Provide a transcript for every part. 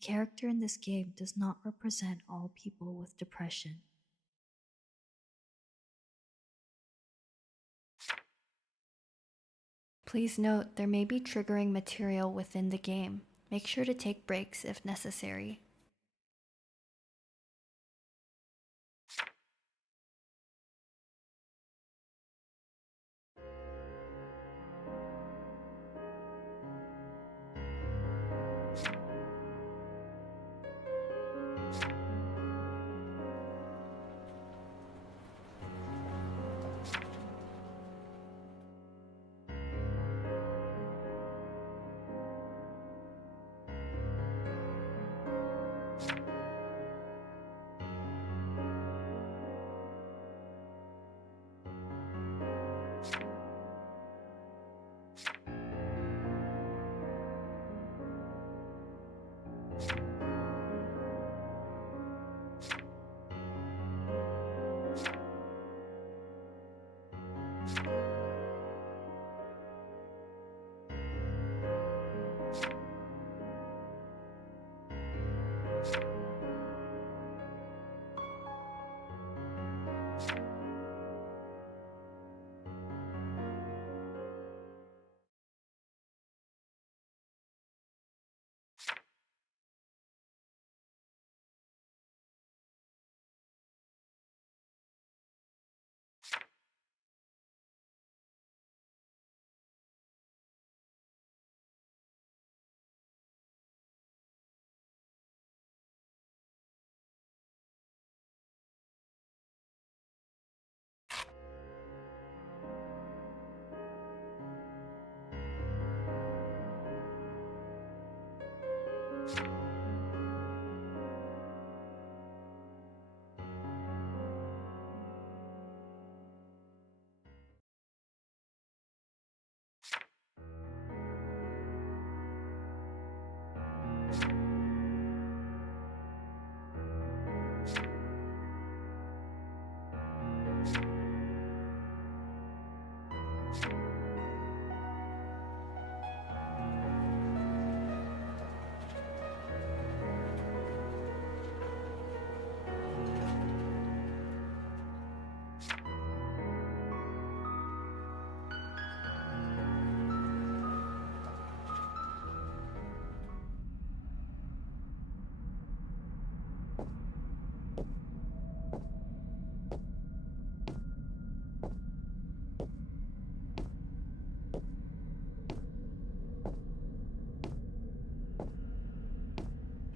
character in this game does not represent all people with depression. Please note there may be triggering material within the game. Make sure to take breaks if necessary.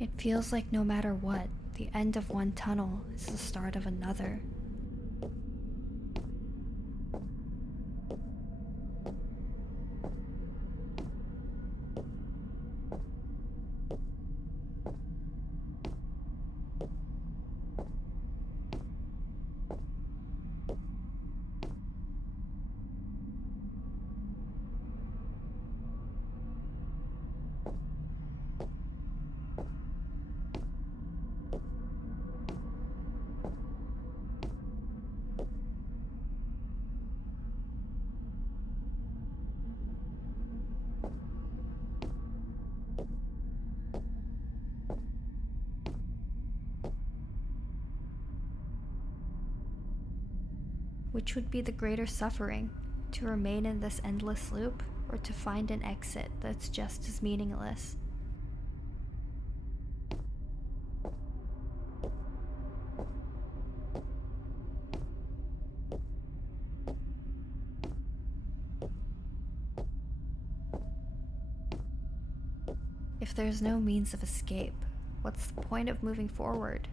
It feels like no matter what, the end of one tunnel is the start of another. Which would be the greater suffering, to remain in this endless loop, or to find an exit that's just as meaningless? If there's no means of escape, what's the point of moving forward?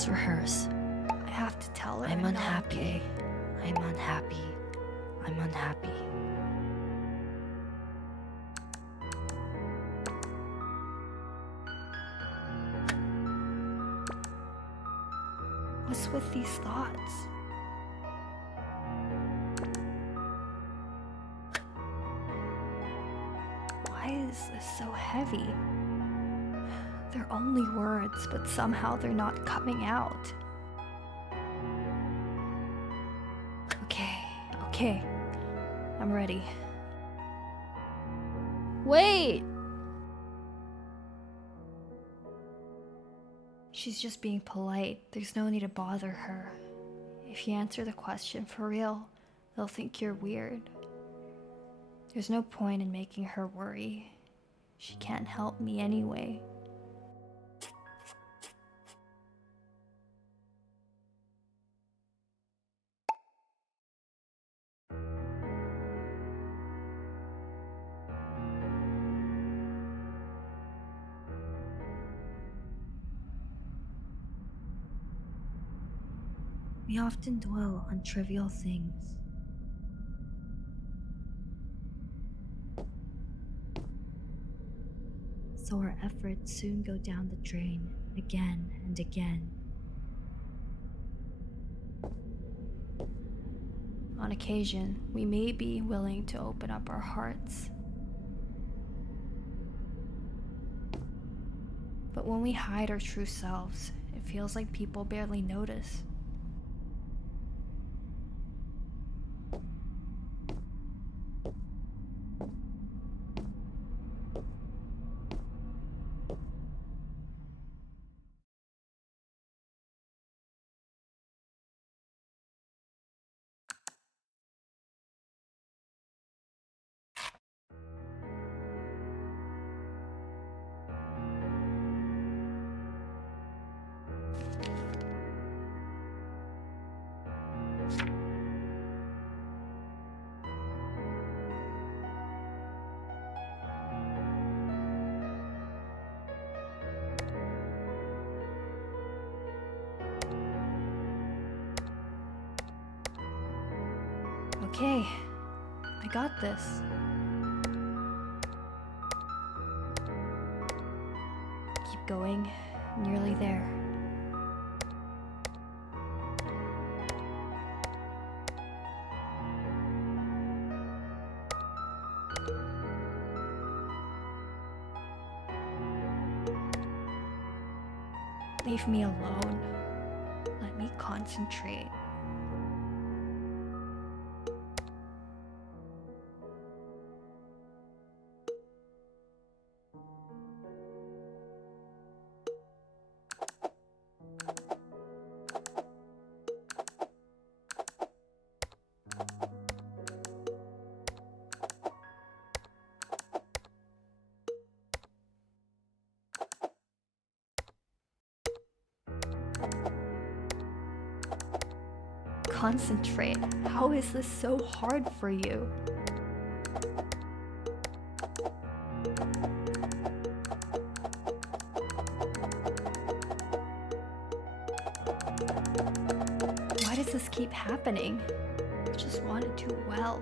Let's rehearse. I have to tell her I'm I'm not unhappy. okay. I'm unhappy. I'm unhappy. What's with these thoughts? Why is this so heavy? They're only words, but somehow they're not coming out. Okay. I'm ready. Wait! She's just being polite. There's no need to bother her. If you answer the question for real, they'll think you're weird. There's no point in making her worry. She can't help me anyway. We often dwell on trivial things. So our efforts soon go down the drain again and again. On occasion, we may be willing to open up our hearts. But when we hide our true selves, it feels like people barely notice. Okay, I got this. Keep going, nearly there. Leave me alone. Let me concentrate. Concentrate. How is this so hard for you? Why does this keep happening? I just want to do well.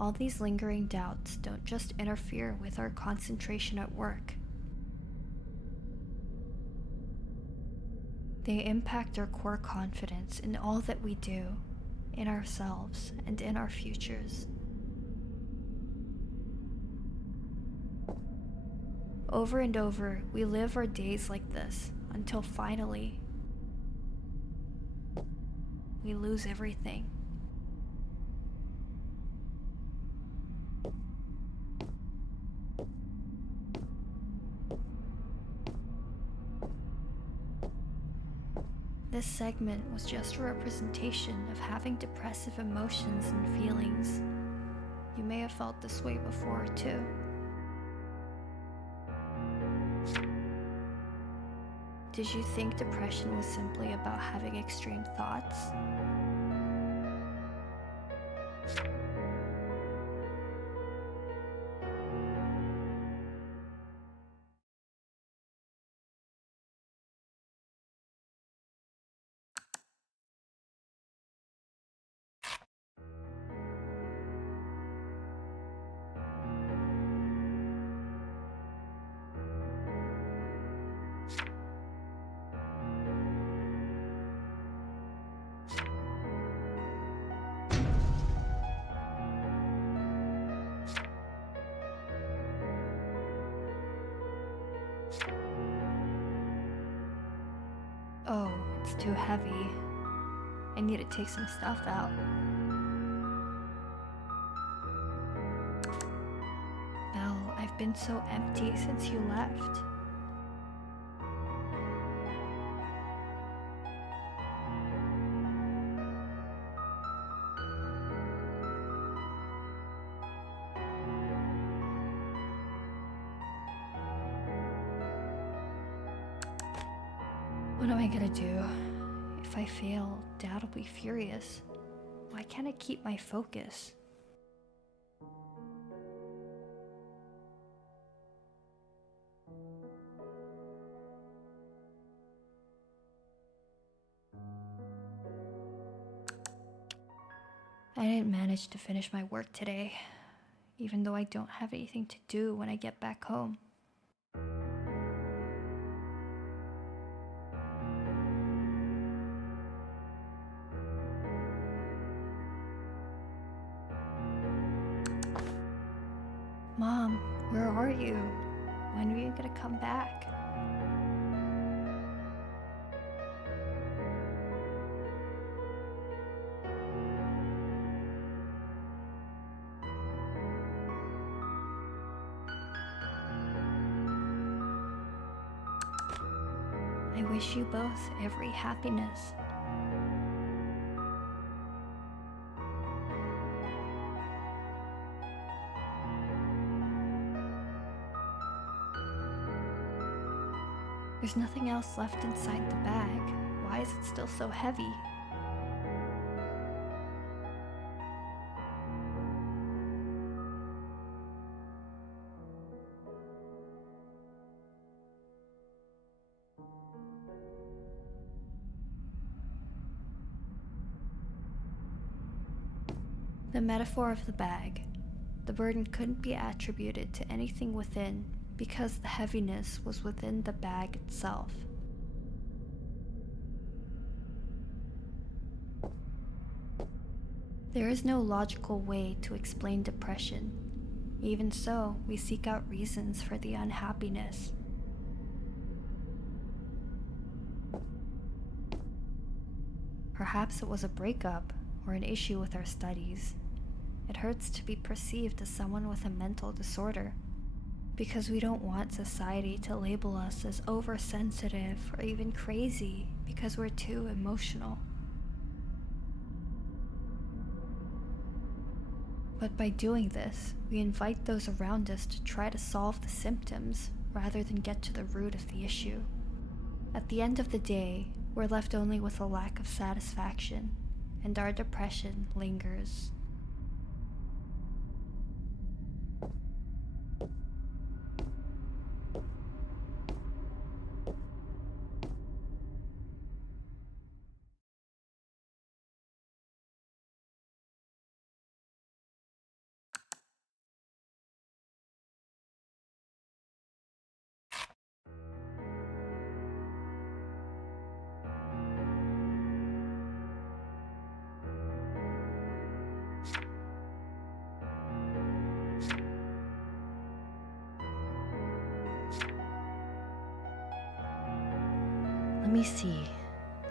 All these lingering doubts don't just interfere with our concentration at work. They impact our core confidence in all that we do, in ourselves, and in our futures. Over and over, we live our days like this until finally, we lose everything. This segment was just a representation of having depressive emotions and feelings. You may have felt this way before, too. Did you think depression was simply about having extreme thoughts? Oh, it's too heavy. I need to take some stuff out. Belle, I've been so empty since you left. What am I gonna do? If I fail, Dad will be furious. Why can't I keep my focus? I didn't manage to finish my work today, even though I don't have anything to do when I get back home. Mom, where are you? When are you gonna come back? I wish you both every happiness. There's nothing else left inside the bag. Why is it still so heavy? The metaphor of the bag. The burden couldn't be attributed to anything within because the heaviness was within the bag itself. There is no logical way to explain depression. Even so, we seek out reasons for the unhappiness. Perhaps it was a breakup or an issue with our studies. It hurts to be perceived as someone with a mental disorder because we don't want society to label us as oversensitive or even crazy because we're too emotional. But by doing this, we invite those around us to try to solve the symptoms rather than get to the root of the issue. At the end of the day, we're left only with a lack of satisfaction, and our depression lingers. Let me see.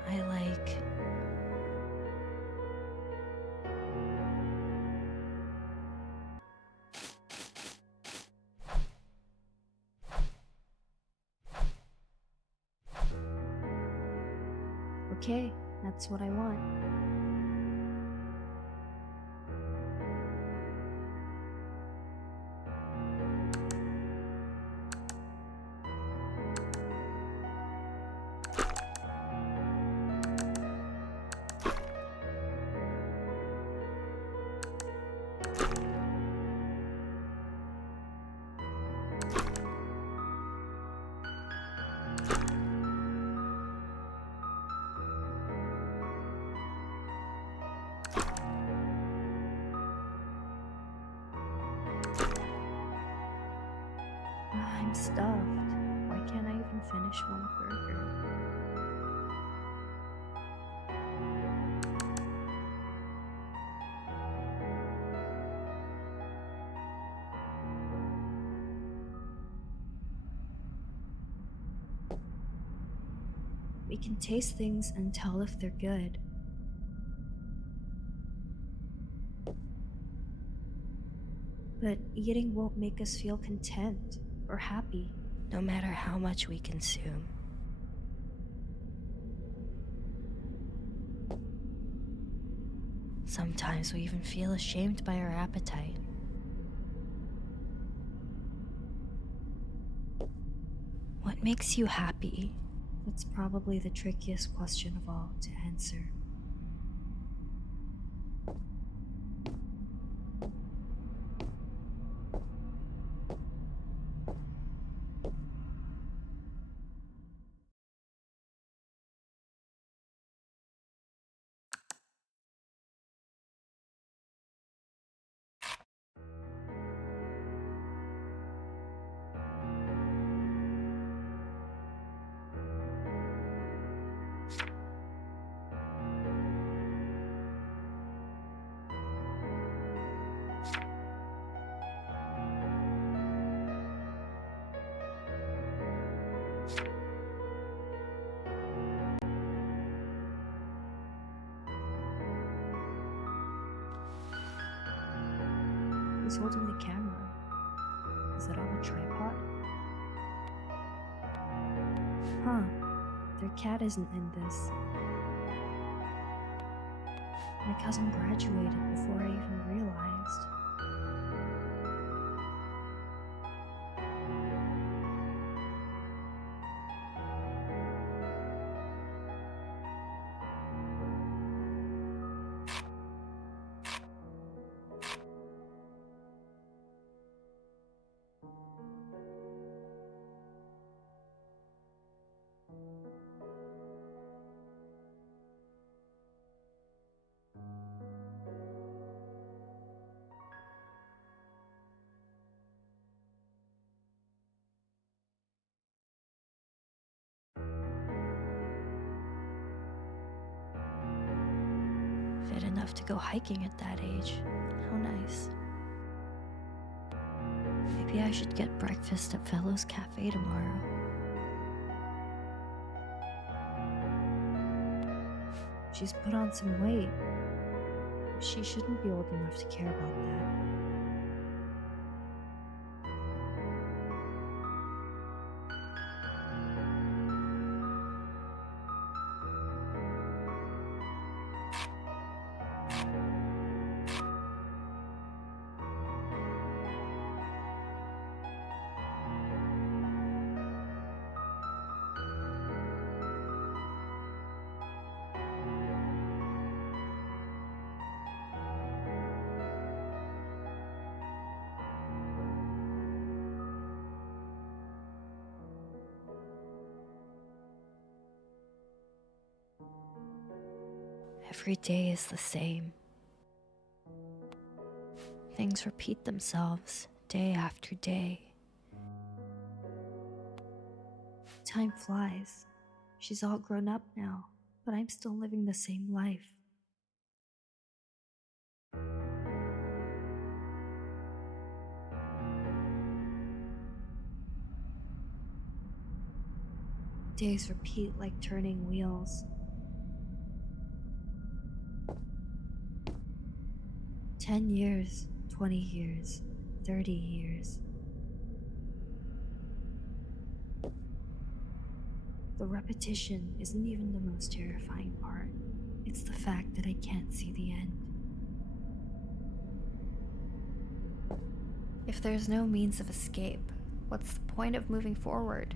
I like... Okay, that's what I want. I'm stuffed. Why can't I even finish one burger? We can taste things and tell if they're good. But eating won't make us feel content or happy, no matter how much we consume. Sometimes we even feel ashamed by our appetite. What makes you happy? That's probably the trickiest question of all to answer. Who's holding the camera? Is it on a tripod? Huh, their cat isn't in this. My cousin graduated before I even realized. Fit enough to go hiking at that age. How nice. Maybe I should get breakfast at Fellows Cafe tomorrow. She's put on some weight. She shouldn't be old enough to care about that. Every day is the same. Things repeat themselves day after day. Time flies. She's all grown up now, but I'm still living the same life. Days repeat like turning wheels. 10 years, 20 years, 30 years. The repetition isn't even the most terrifying part. It's the fact that I can't see the end. If there's no means of escape, what's the point of moving forward?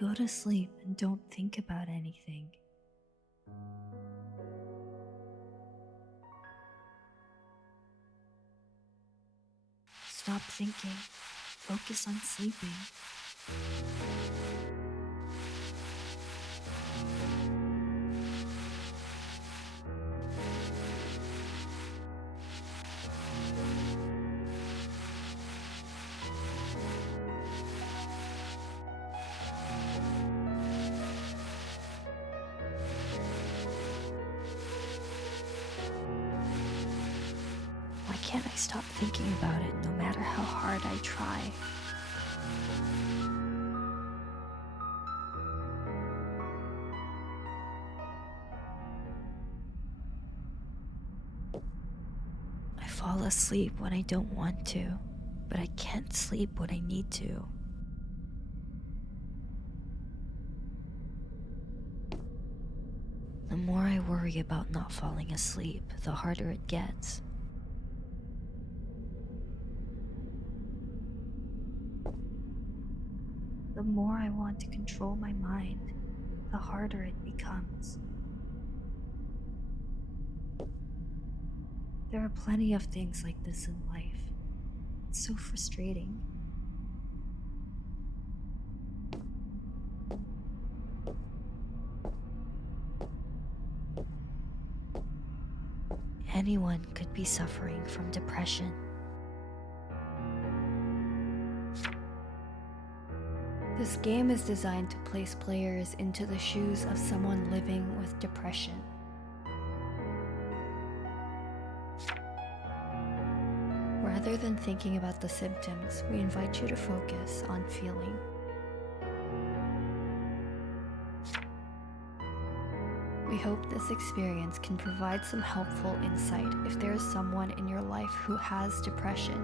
Go to sleep and don't think about anything. Stop thinking. Focus on sleeping. Why can't I stop thinking about it no matter how hard I try? I fall asleep when I don't want to, but I can't sleep when I need to. The more I worry about not falling asleep, the harder it gets. The more I want to control my mind, the harder it becomes. There are plenty of things like this in life. It's so frustrating. Anyone could be suffering from depression. This game is designed to place players into the shoes of someone living with depression. Rather than thinking about the symptoms, we invite you to focus on feeling. We hope this experience can provide some helpful insight if there is someone in your life who has depression.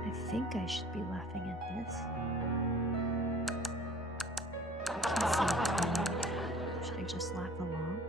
I think I should be laughing at this. I can't see it coming. Should I just laugh along?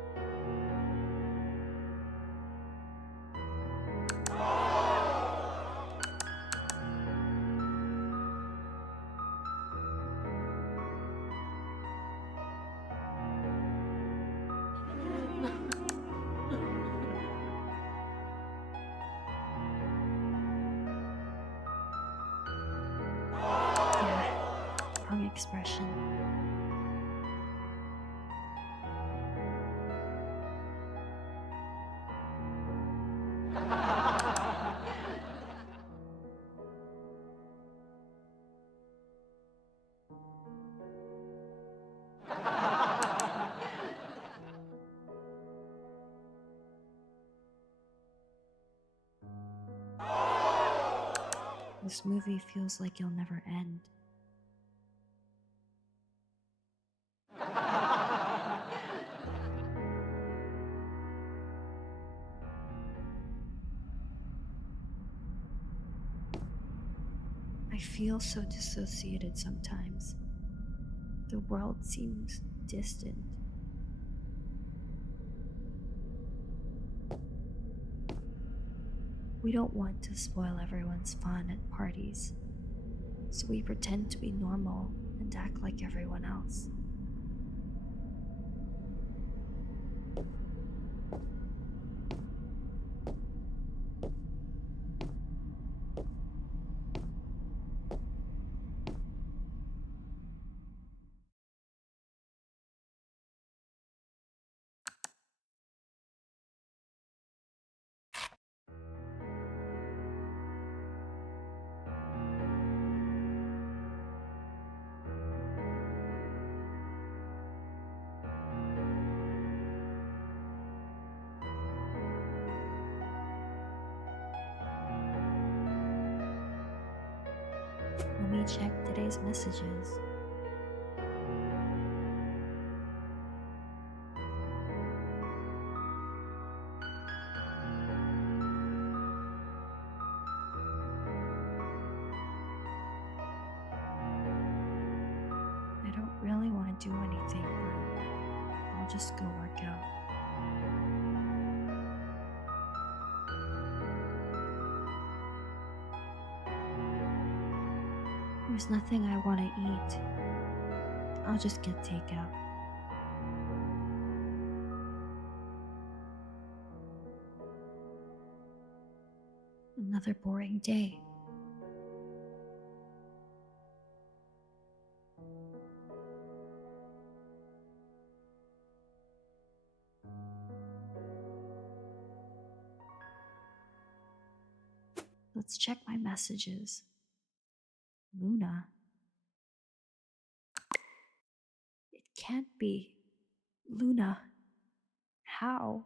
Wrong expression. This movie feels like it'll never end. I feel so dissociated sometimes. The world seems distant. We don't want to spoil everyone's fun at parties, so we pretend to be normal and act like everyone else. check today's messages. I don't really want to do anything, but I'll just go work out. There's nothing I want to eat. I'll just get takeout. Another boring day. Let's check my messages. Luna? It can't be. Luna? How?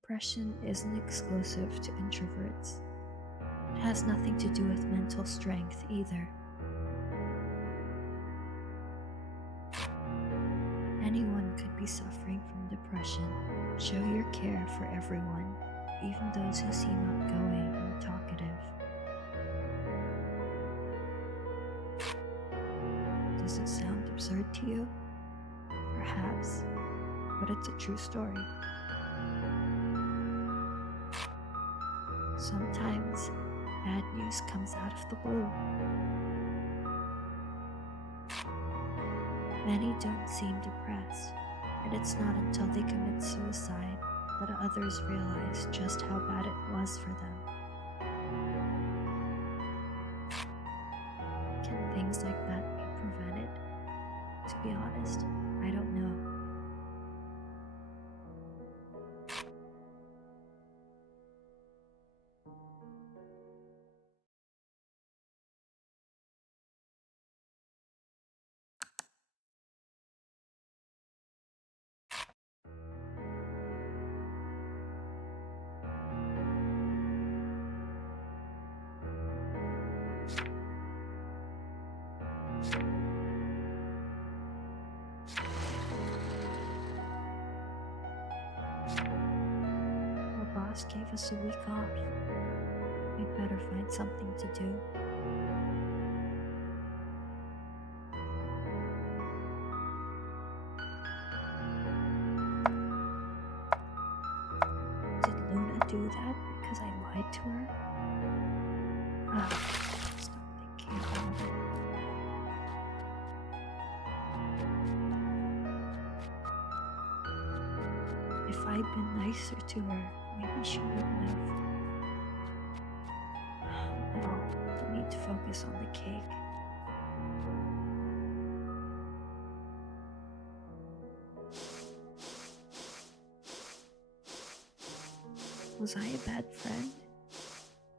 Depression isn't exclusive to introverts. It has nothing to do with mental strength either. Anyone could be suffering from depression. Show your care for everyone, even those who seem outgoing and talkative. Does it sound absurd to you? Perhaps, but it's a true story. Sometimes, bad news comes out of the blue. Many don't seem depressed, and it's not until they commit suicide that others realize just how bad it was for them. Can things like that be prevented? To be honest, I don't know. Our boss gave us a week off. We'd better find something to do. Did Luna do that because I lied to her? Stop thinking about it. If I'd been nicer to her, maybe she wouldn't have. No, I need to focus on the cake. Was I a bad friend?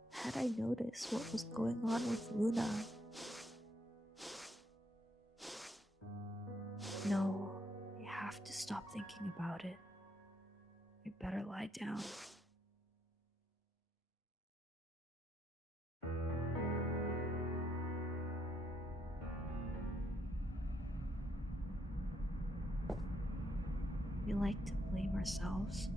Had I noticed what was going on with Luna? No, I have to stop thinking about it. I better lie down. We like to blame ourselves.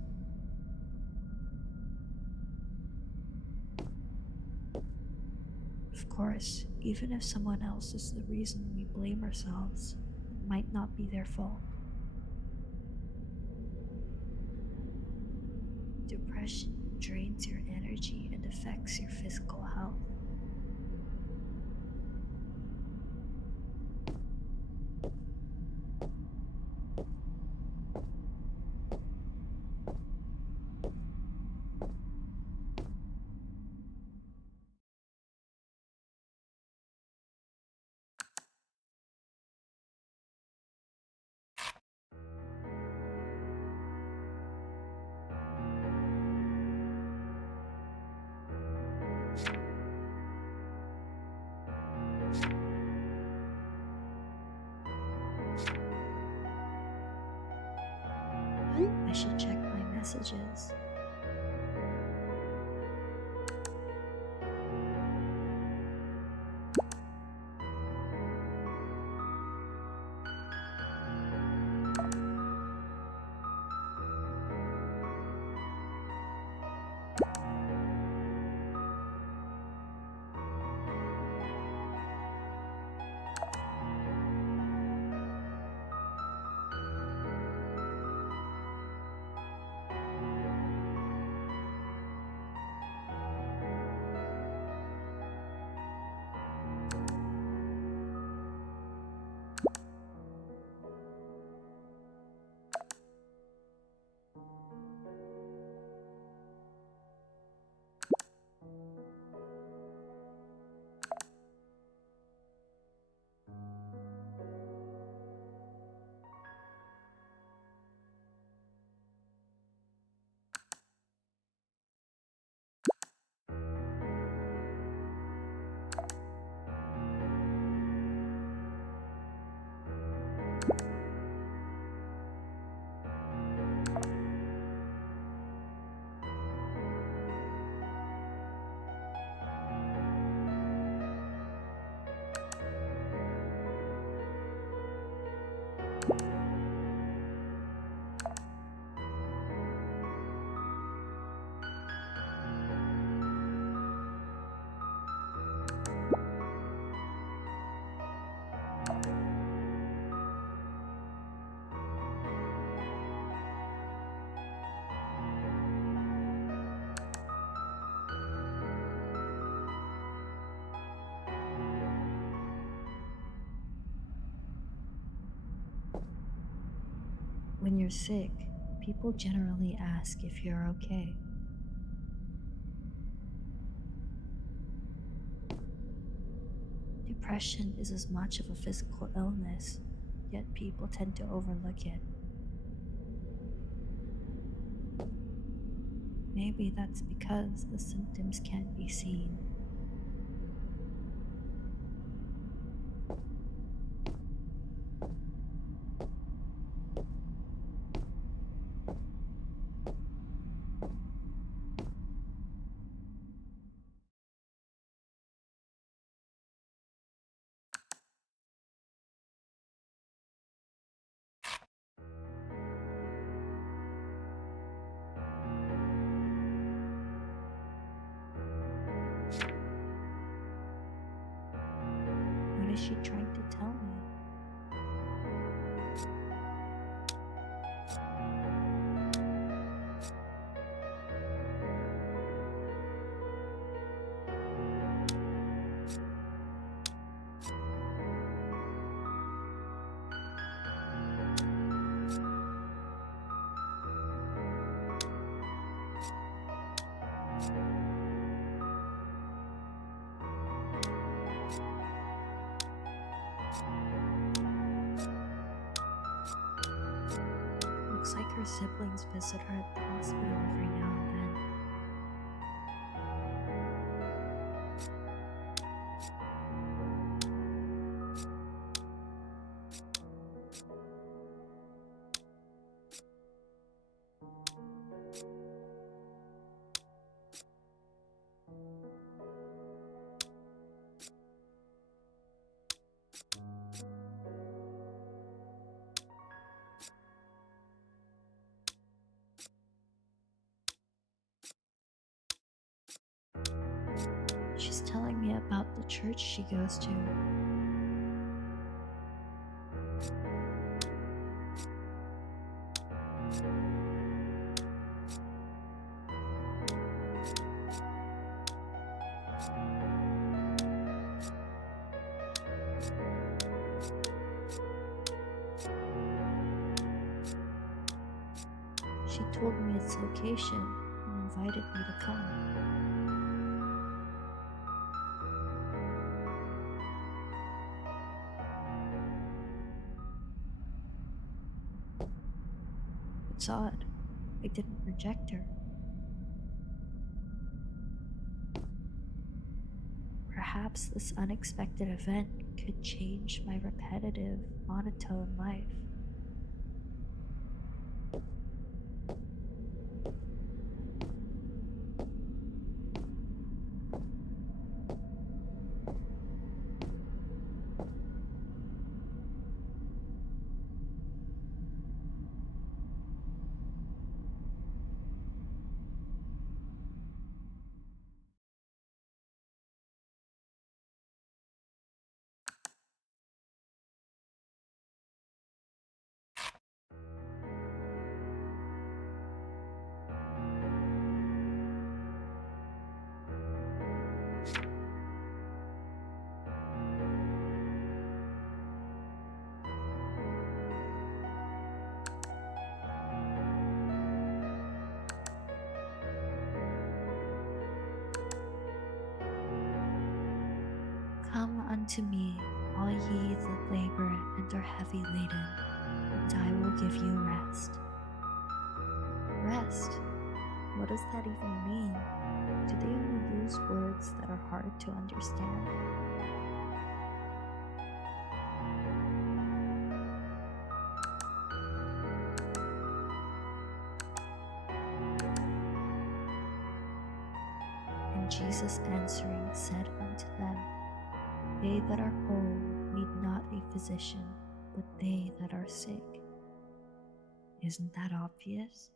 Of course, even if someone else is the reason we blame ourselves, it might not be their fault. Depression drains your energy and affects your physical health. I should check my messages. When you're sick, people generally ask if you're okay. Depression is as much of a physical illness, yet people tend to overlook it. Maybe that's because the symptoms can't be seen. What is she trying to tell me? Looks like her siblings visit her at the hospital every now and then. She's telling me about the church she goes to. She told me its location and invited me to come. It's odd. I didn't reject her. Perhaps this unexpected event could change my repetitive, monotone life. Come to me, all ye that labor and are heavy laden, and I will give you rest. Rest? What does that even mean? Do they only use words that are hard to understand? And Jesus answering said unto them, They that are whole need not a physician, but they that are sick. Isn't that obvious?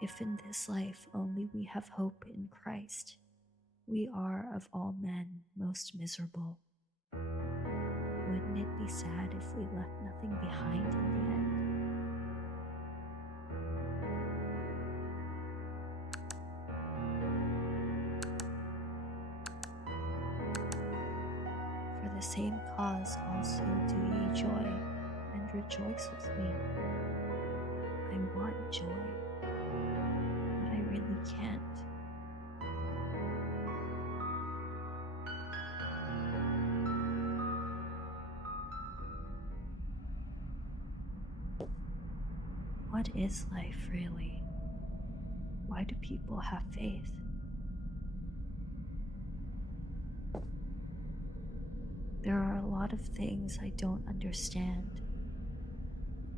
If in this life only we have hope in Christ, we are of all men most miserable. Wouldn't it be sad if we left nothing behind in the end? For the same cause also do ye joy, and rejoice with me. I want joy, but I really can't. What is life really? Why do people have faith? There are a lot of things I don't understand.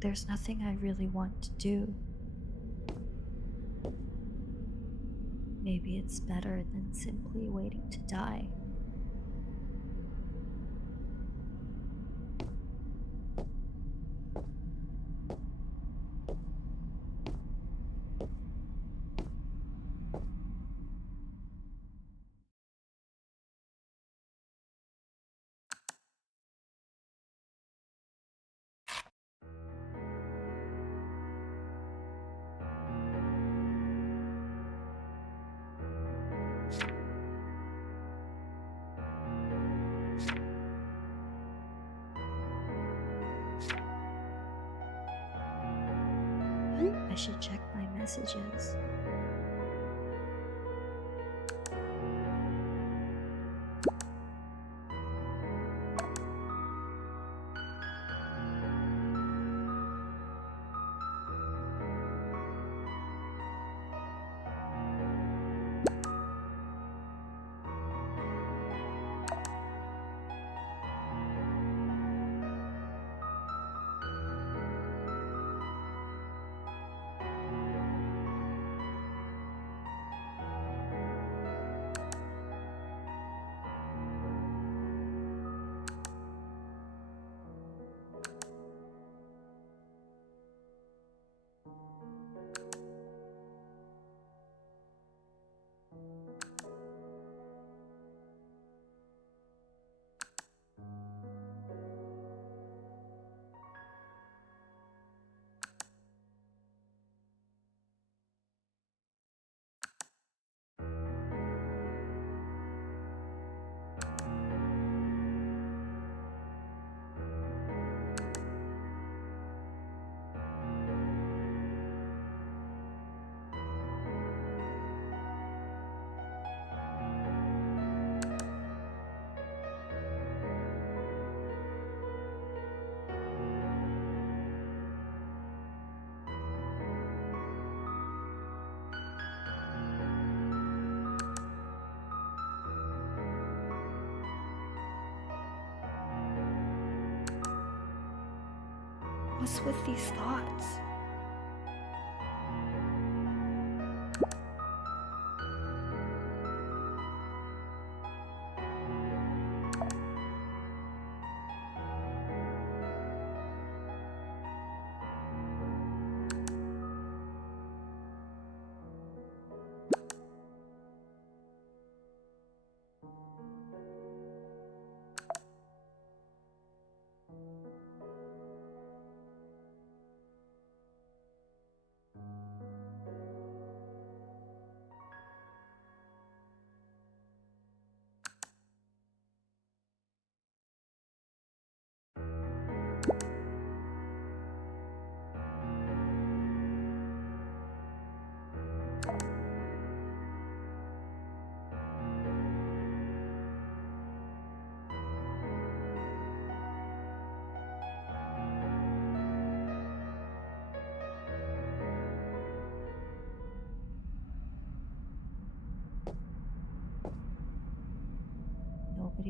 There's nothing I really want to do. Maybe it's better than simply waiting to die. I should check my messages. What's with these thoughts?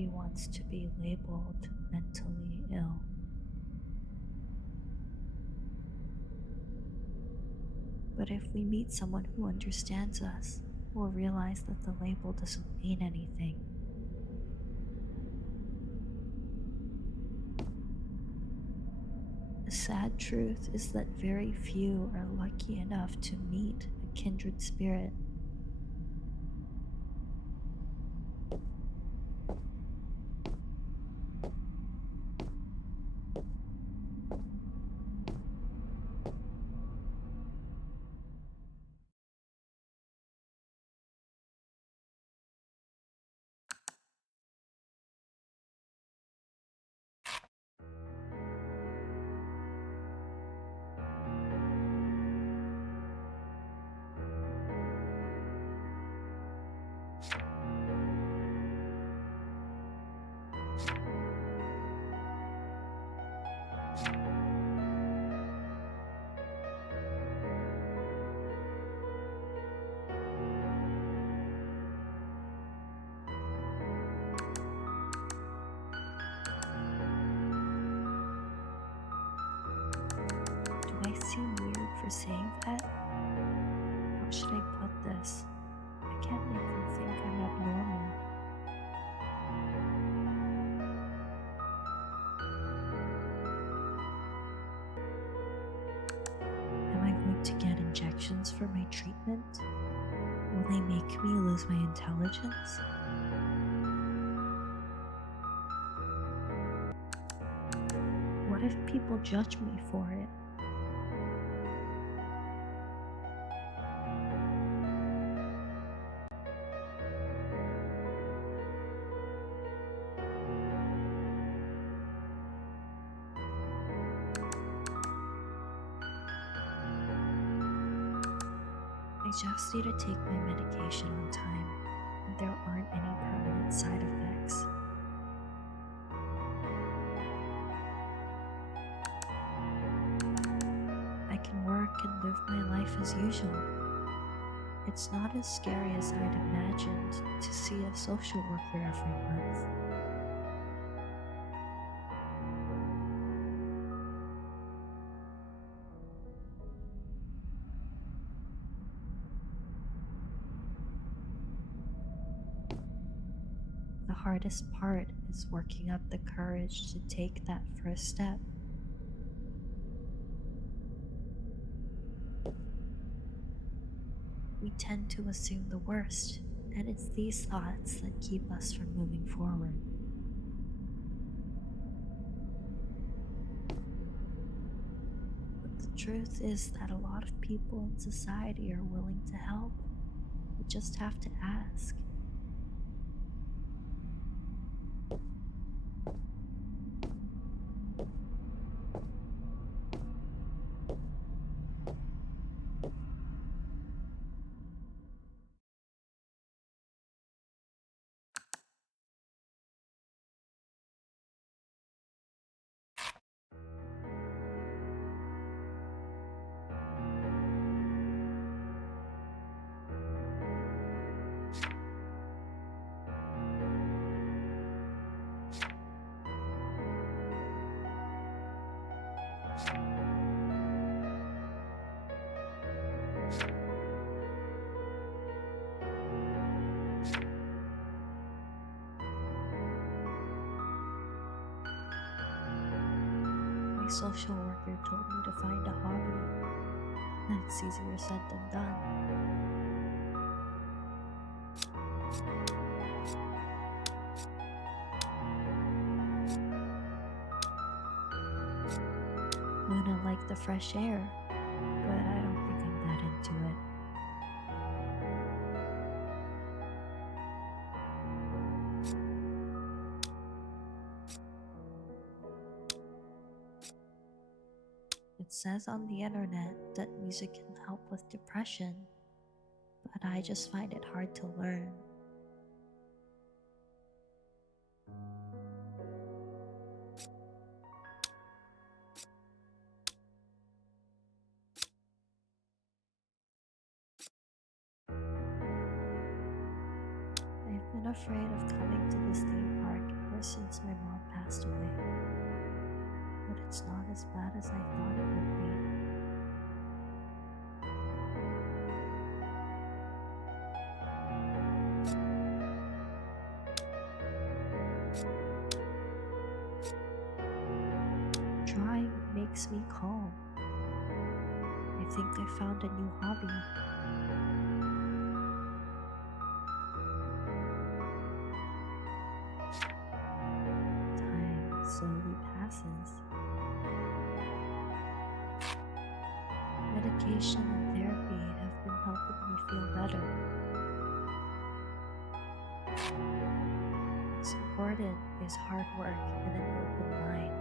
Nobody wants to be labeled mentally ill. But if we meet someone who understands us, we'll realize that the label doesn't mean anything. The sad truth is that very few are lucky enough to meet a kindred spirit. Do I seem weird for saying that? How should I put this? I can't make them think I'm abnormal. Am I going to get injections for my treatment? Will they make me lose my intelligence? What if people judge me for it? I just need to take my medication on time, and there aren't any permanent side effects. I can work and live my life as usual. It's not as scary as I'd imagined to see a social worker every month. The hardest part is working up the courage to take that first step. We tend to assume the worst, and it's these thoughts that keep us from moving forward. But the truth is that a lot of people in society are willing to help. We just have to ask. My social worker told me to find a hobby. That's easier said than done. Luna liked the fresh air, but I don't think I'm that into it. It says on the internet that music can help with depression, but I just find it hard to learn. I've been afraid of coming to this theme park years since my mom passed away, but it's not as bad as I thought it would be. Drawing makes me calm. I think I found a new hobby. Time slowly passes. Medication and therapy have been helping me feel better. What's important is hard work and an open mind.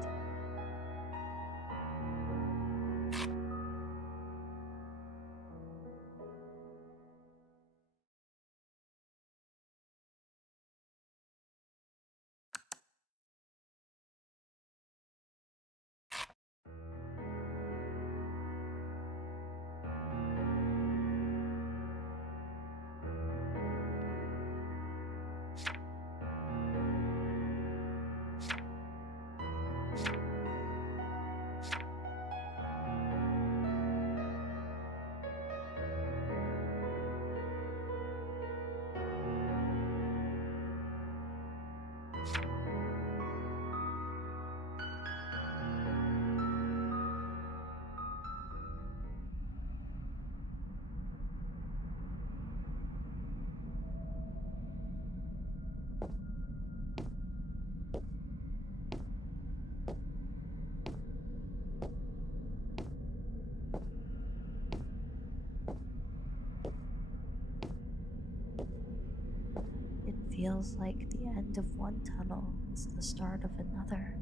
It feels like the end of one tunnel is the start of another.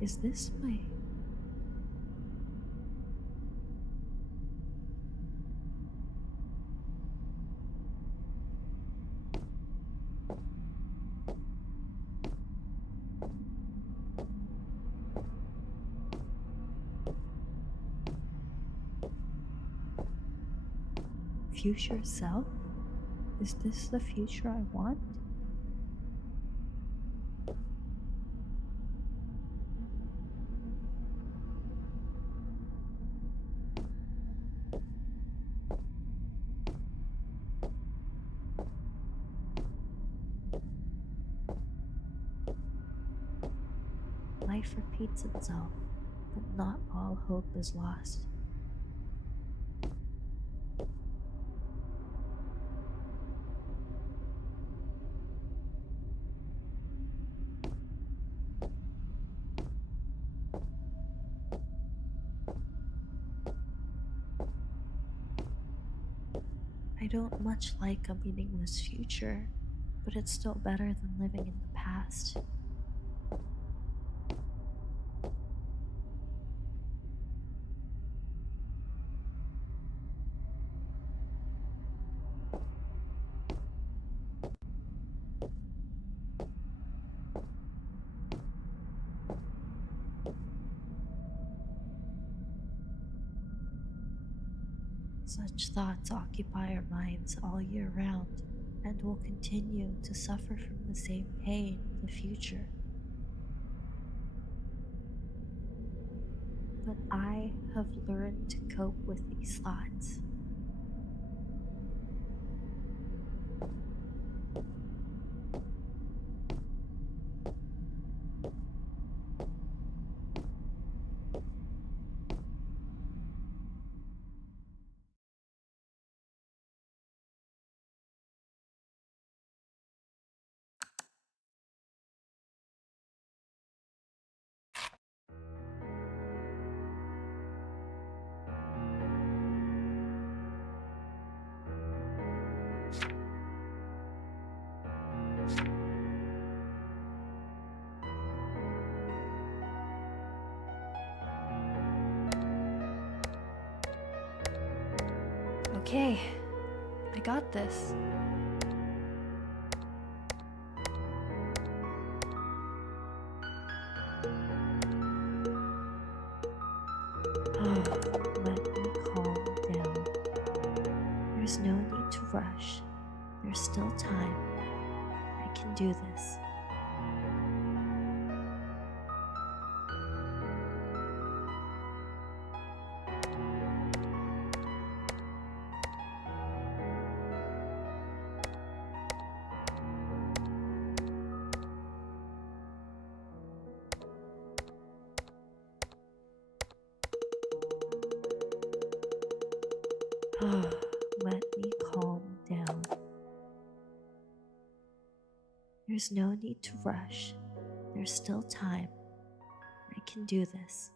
Is this my... future self? Is this the future I want? Life repeats itself, but not all hope is lost. I don't much like a meaningless future, but it's still better than living in the past. Such thoughts occupy our minds all year round and will continue to suffer from the same pain in the future. But I have learned to cope with these thoughts. Okay, I got this. Let me calm down. There's no need to rush. There's still time. I can do this. Let me calm down. There's no need to rush. There's still time. I can do this.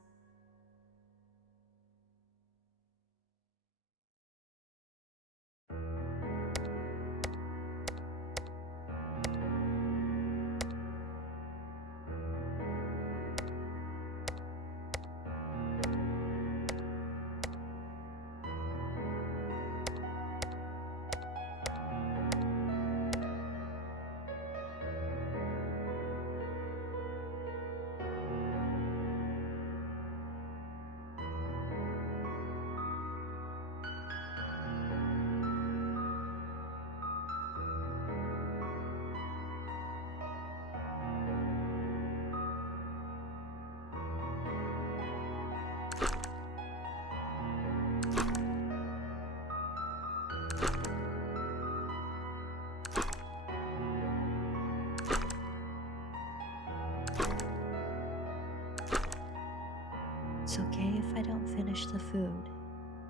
It's okay if I don't finish the food.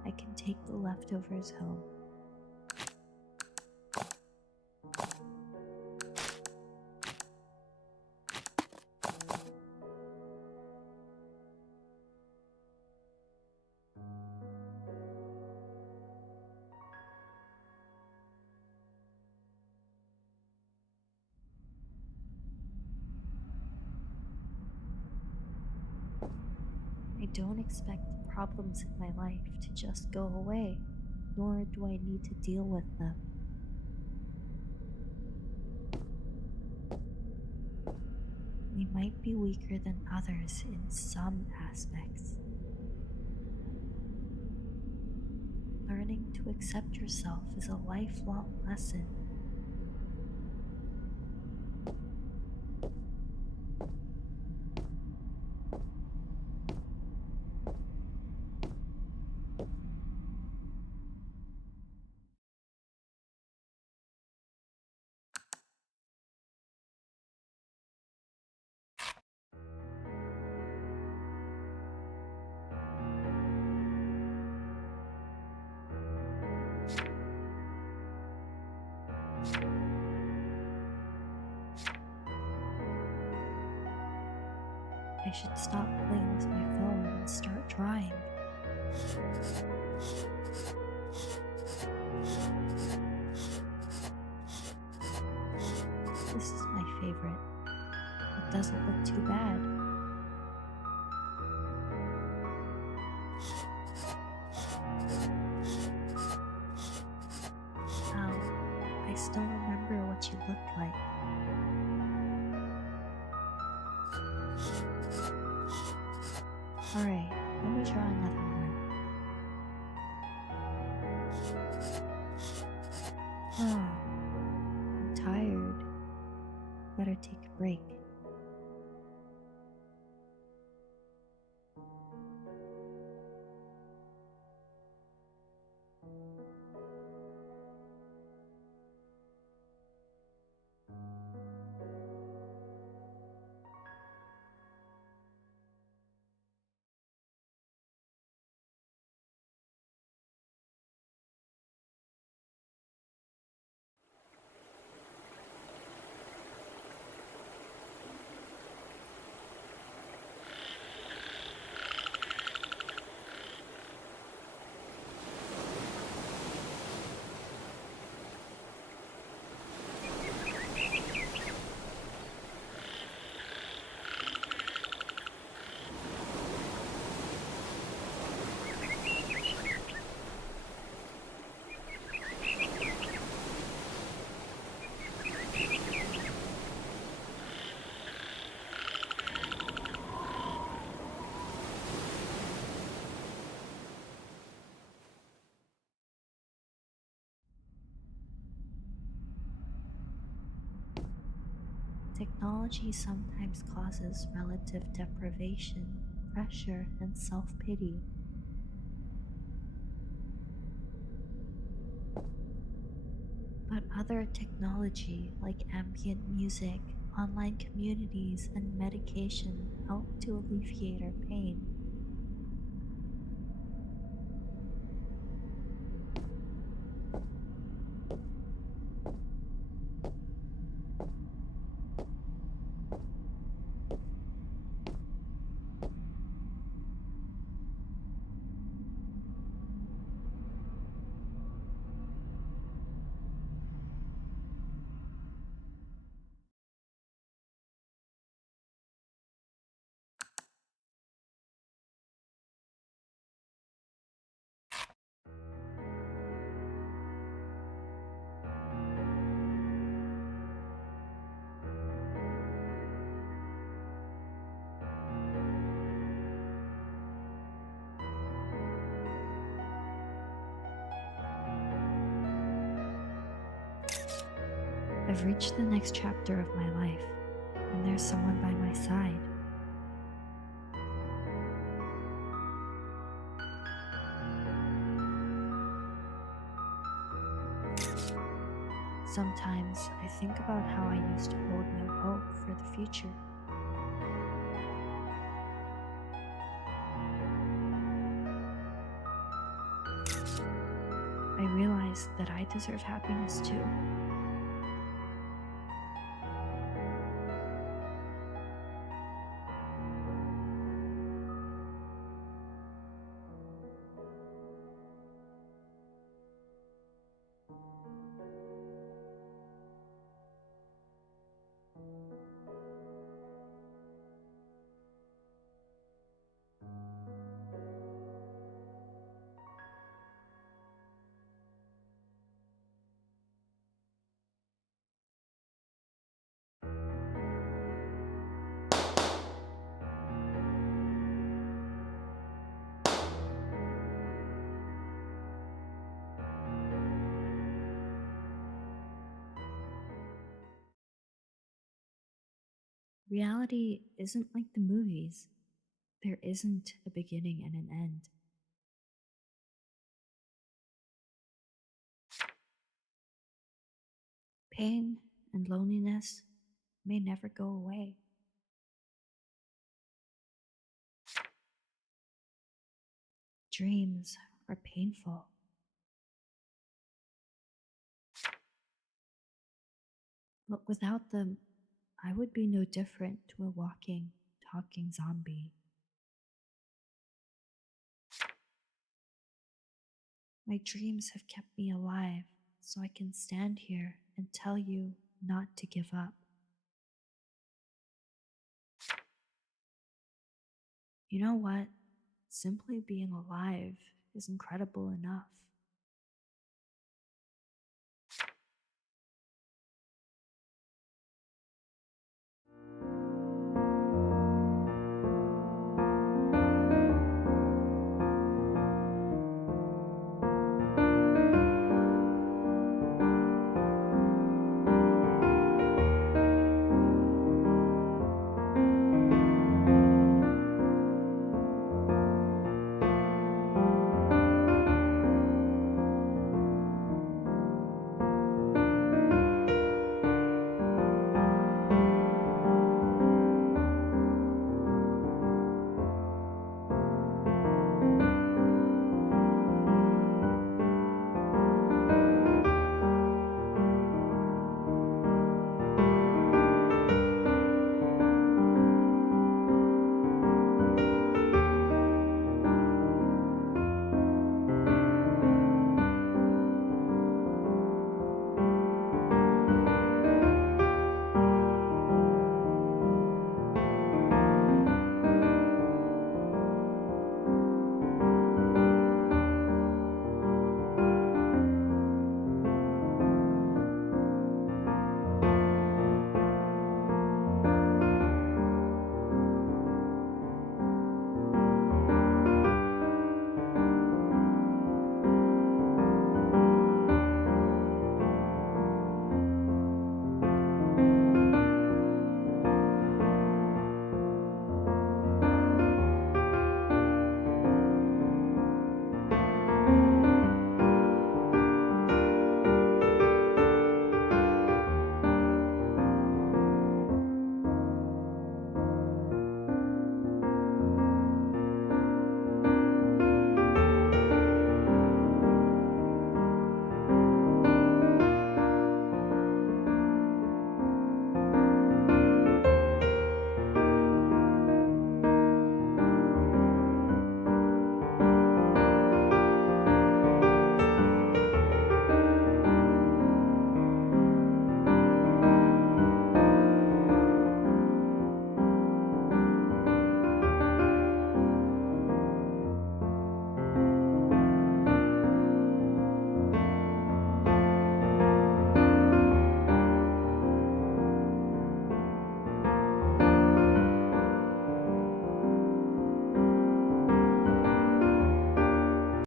I can take the leftovers home. I don't expect the problems in my life to just go away, nor do I need to deal with them. We might be weaker than others in some aspects. Learning to accept yourself is a lifelong lesson. I should stop playing with my phone and start drawing. This is my favorite. It doesn't look too bad. I still remember what you looked like. Alright, let me draw another one. I'm tired. Better take a break. Technology sometimes causes relative deprivation, pressure, and self-pity. But other technology like ambient music, online communities, and medication help to alleviate our pain. I've reached the next chapter of my life, and there's someone by my side. Sometimes I think about how I used to hold no hope for the future. I realize that I deserve happiness too. Reality isn't like the movies. There isn't a beginning and an end. Pain and loneliness may never go away. Dreams are painful, but without them, I would be no different to a walking, talking zombie. My dreams have kept me alive, so I can stand here and tell you not to give up. You know what? Simply being alive is incredible enough.